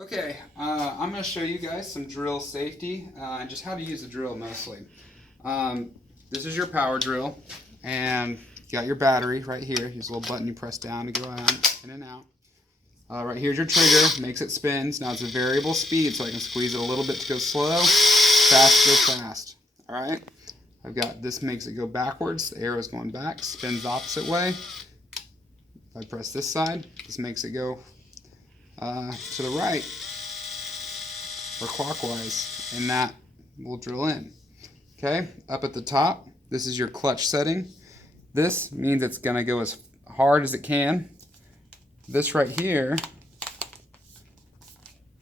Okay, I'm going to show you guys some drill safety and just how to use the drill mostly. This is your power drill, and you got your battery right here. Here's a little button you press down to go in and out. Right here's your trigger, makes it spins. Now it's a variable speed, so I can squeeze it a little bit to go slow, fast to go fast. All right, I've got this makes it go backwards. The arrow's going back, spins the opposite way. If I press this side, this makes it go to the right or clockwise, and that will drill in. Okay, up at the top, this is your clutch setting. This means it's gonna go as hard as it can. This right here,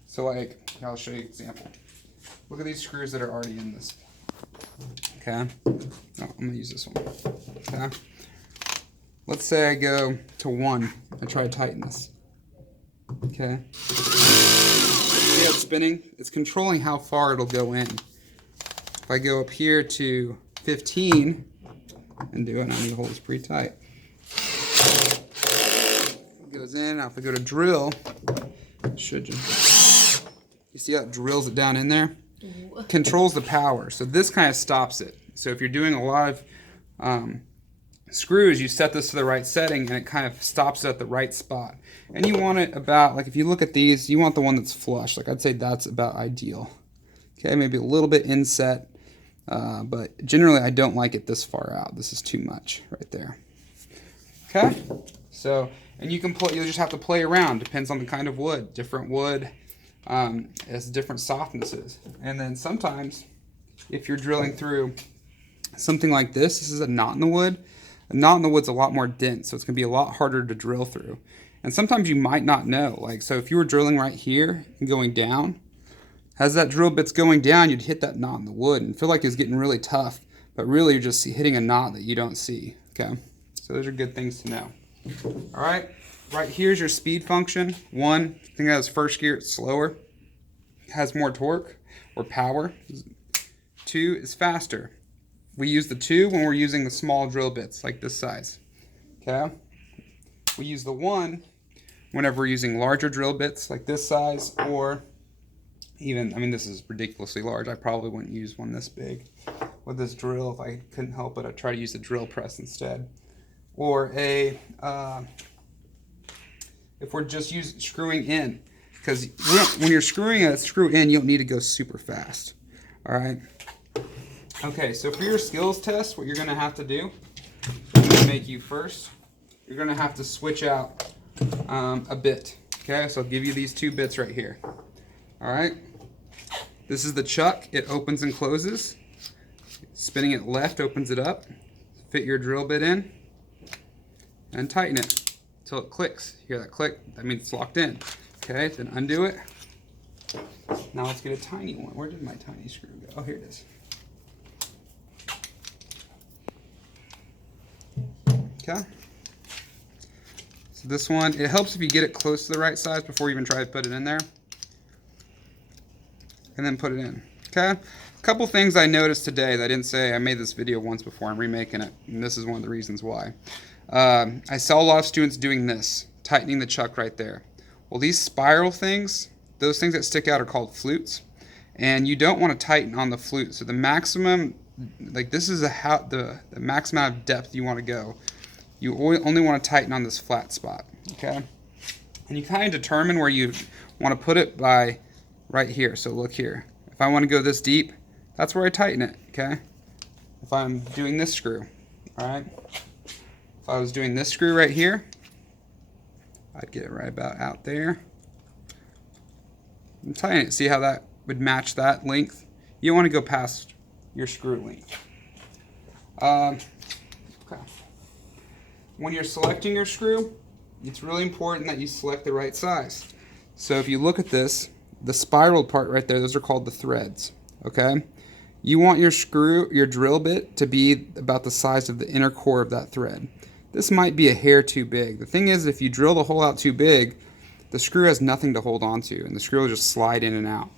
so like, I'll show you an example. Look at these screws that are already in this. Okay, oh, I'm gonna use this one. Okay, let's say I go to 1 and try to tighten this. Okay, see how it's spinning? It's controlling how far it'll go in. If I go up here to 15 and do it, I need to hold this pretty tight. It goes in. Now if I go to drill, it should just, you see how it drills it down in there? Controls the power. So this kind of stops it. So if you're doing a lot of screws, you set this to the right setting and it kind of stops at the right spot. And you want it about, like if you look at these, you want the one that's flush. Like I'd say that's about ideal. Okay, maybe a little bit inset, but generally I don't like it this far out. This is too much right there. Okay, so, and you can play, you just have to play around. Depends on the kind of wood. Different wood has different softnesses. And then sometimes if you're drilling through something like this is a knot in the wood. A knot in the wood's a lot more dense, so it's going to be a lot harder to drill through. And sometimes you might not know. Like, so if you were drilling right here and going down, as that drill bit's going down, you'd hit that knot in the wood and feel like it's getting really tough, but really you're just hitting a knot that you don't see. Okay, so those are good things to know. All right, right here's your speed function. 1, I think that is first gear, it's slower, has more torque or power. 2 is faster. We use the 2 when we're using the small drill bits like this size. Okay, we use the 1 whenever we're using larger drill bits like this size, or even, I mean, this is ridiculously large. I probably wouldn't use one this big with this drill. If I couldn't help it, I'd try to use a drill press instead. Or a, if we're just screwing in, because when you're screwing a screw in, you don't need to go super fast. All right. Okay, so for your skills test, what you're going to have to do, I'm going to make you first, you're going to have to switch out a bit. Okay, so I'll give you these 2 bits right here. All right, this is the chuck. It opens and closes. Spinning it left opens it up. Fit your drill bit in and tighten it until it clicks. You hear that click? That means it's locked in. Okay, then undo it. Now let's get a tiny one. Where did my tiny screw go? Oh, here it is. Okay. So this one, it helps if you get it close to the right size before you even try to put it in there. And then put it in. Okay? A couple things I noticed today that I didn't say. I made this video once before. I'm remaking it. And this is one of the reasons why. I saw a lot of students doing this, tightening the chuck right there. Well, these spiral things, those things that stick out are called flutes. And you don't want to tighten on the flute. So the maximum, like this is the max amount of depth you want to go. You only want to tighten on this flat spot, okay? And you kind of determine where you want to put it by right here. So look here. If I want to go this deep, that's where I tighten it, okay? If I'm doing this screw, all right? If I was doing this screw right here, I'd get it right about out there. And tighten it. See how that would match that length? You don't want to go past your screw length. Okay. When you're selecting your screw, it's really important that you select the right size. So if you look at this, the spiral part right there, those are called the threads, okay? You want your screw, your drill bit to be about the size of the inner core of that thread. This might be a hair too big. The thing is, if you drill the hole out too big, the screw has nothing to hold on to, and the screw will just slide in and out.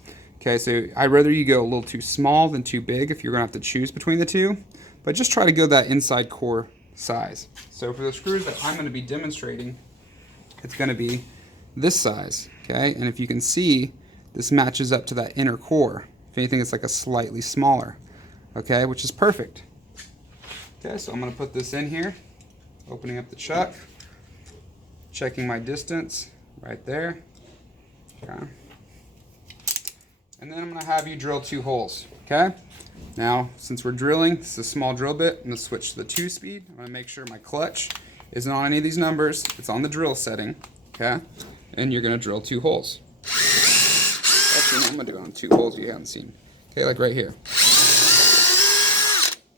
Okay, so I'd rather you go a little too small than too big if you're gonna have to choose between the 2, but just try to go that inside core size. So for the screws that I'm going to be demonstrating, it's going to be this size, okay? And if you can see, this matches up to that inner core. If anything, it's like a slightly smaller, okay, which is perfect. Okay, so I'm gonna put this in here, opening up the chuck, checking my distance right there, okay? And then I'm gonna have you drill 2 holes, okay? Now, since we're drilling, this is a small drill bit, I'm gonna switch to the 2-speed. I'm gonna make sure my clutch isn't on any of these numbers, it's on the drill setting, okay? And you're gonna drill 2 holes. Actually, no, I'm gonna do it on 2 holes you haven't seen. Okay, like right here.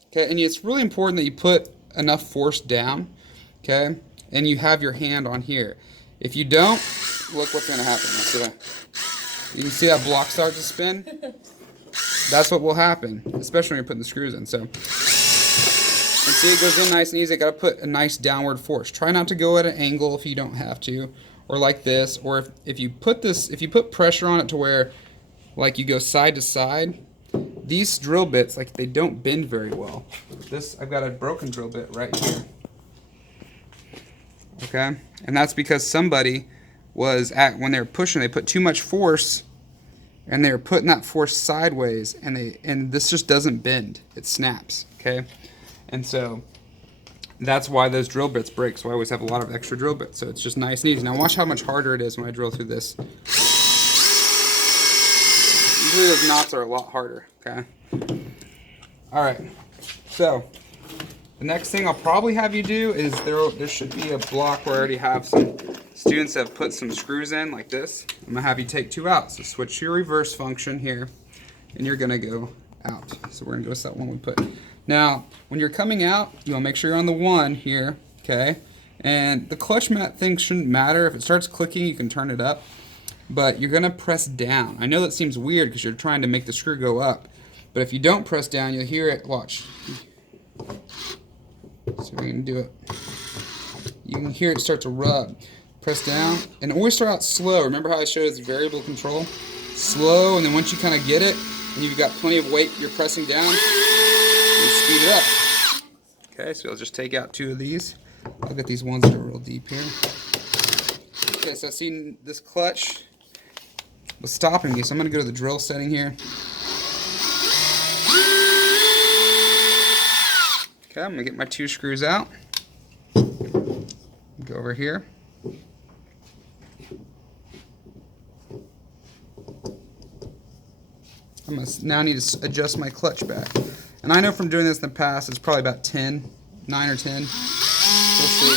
Okay, and it's really important that you put enough force down, okay? And you have your hand on here. If you don't, look what's gonna happen. You can see that block start to spin? That's what will happen, especially when you're putting the screws in. So, and see, it goes in nice and easy. Gotta put a nice downward force. Try not to go at an angle if you don't have to, or like this, or if you put pressure on it to where, like, you go side to side, these drill bits, like, they don't bend very well. I've got a broken drill bit right here. Okay, and that's because somebody when they were pushing, they put too much force, and they were putting that force sideways, and this just doesn't bend. It snaps. Okay, and so that's why those drill bits break. So I always have a lot of extra drill bits. So it's just nice and easy. Now watch how much harder it is when I drill through this. Usually those knots are a lot harder. Okay. All right. So the next thing I'll probably have you do is there should be a block where I already have some students that have put some screws in like this. I'm gonna have you take 2 out. So switch to your reverse function here, and you're gonna go out. So we're gonna go to that one we put. Now, when you're coming out, you wanna make sure you're on the 1 here, okay? And the clutch mat thing shouldn't matter. If it starts clicking, you can turn it up, but you're gonna press down. I know that seems weird because you're trying to make the screw go up, but if you don't press down, you'll hear it. Watch. So we're gonna do it. You can hear it start to rub. Press down, and always start out slow. Remember how I showed it's variable control? Slow, and then once you kind of get it, and you've got plenty of weight you're pressing down, you speed it up. Okay, so I'll just take out 2 of these. I'll get these ones that are real deep here. Okay, so I see this clutch was stopping me, so I'm gonna go to the drill setting here. Okay, I'm gonna get my 2 screws out. Go over here. I'm gonna now need to adjust my clutch back. And I know from doing this in the past, it's probably about 10, 9 or 10. We'll see.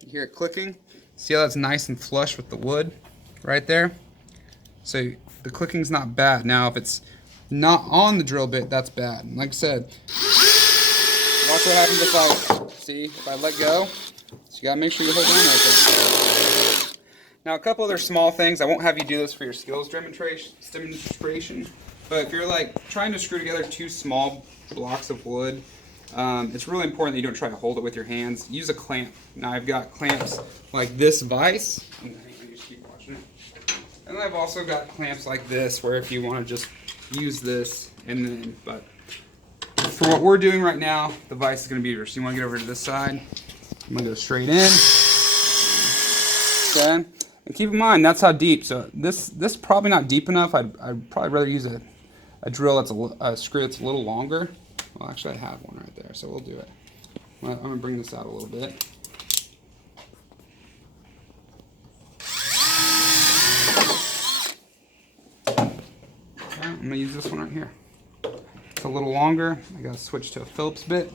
You hear it clicking? See how that's nice and flush with the wood right there? So the clicking's not bad. Now if it's not on the drill bit, that's bad. And like I said, watch what happens if I let go. So you gotta make sure you hold on right there. Now a couple other small things. I won't have you do this for your skills demonstration, but if you're like trying to screw together 2 small blocks of wood, it's really important that you don't try to hold it with your hands. Use a clamp. Now I've got clamps like this vise. And I've also got clamps like this where if you want to just use this and then, but for what we're doing right now, the vise is going to be here. So you want to get over to this side. I'm going to go straight in. Okay. And keep in mind, that's how deep. So this is probably not deep enough. I'd probably rather use a drill that's a screw that's a little longer. Well, actually, I have one right there, so we'll do it. I'm going to bring this out a little bit. Okay, I'm going to use this one right here. It's a little longer. I got to switch to a Phillips bit.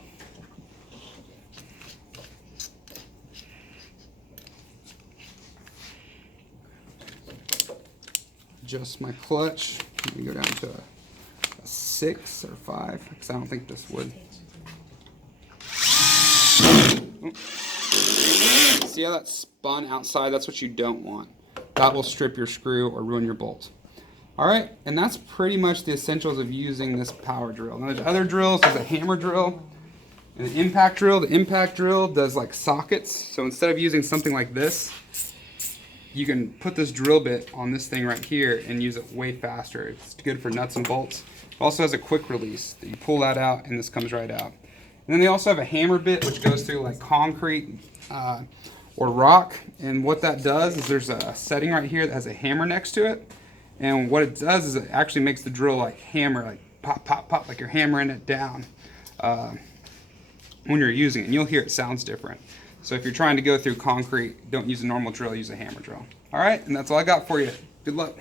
Adjust my clutch. Let me go down to a 6 or 5 because I don't think this would. Oh. See how that spun outside? That's what you don't want. That will strip your screw or ruin your bolt. Alright, and that's pretty much the essentials of using this power drill. Now there's other drills. There's a hammer drill and an impact drill. The impact drill does like sockets. So instead of using something like this, you can put this drill bit on this thing right here and use it way faster. It's good for nuts and bolts. It also has a quick release that you pull that out and this comes right out. And then they also have a hammer bit which goes through like concrete or rock. And what that does is there's a setting right here that has a hammer next to it. And what it does is it actually makes the drill like hammer, like pop, pop, pop, like you're hammering it down when you're using it. And you'll hear it sounds different. So if you're trying to go through concrete, don't use a normal drill, use a hammer drill. All right, and that's all I got for you. Good luck.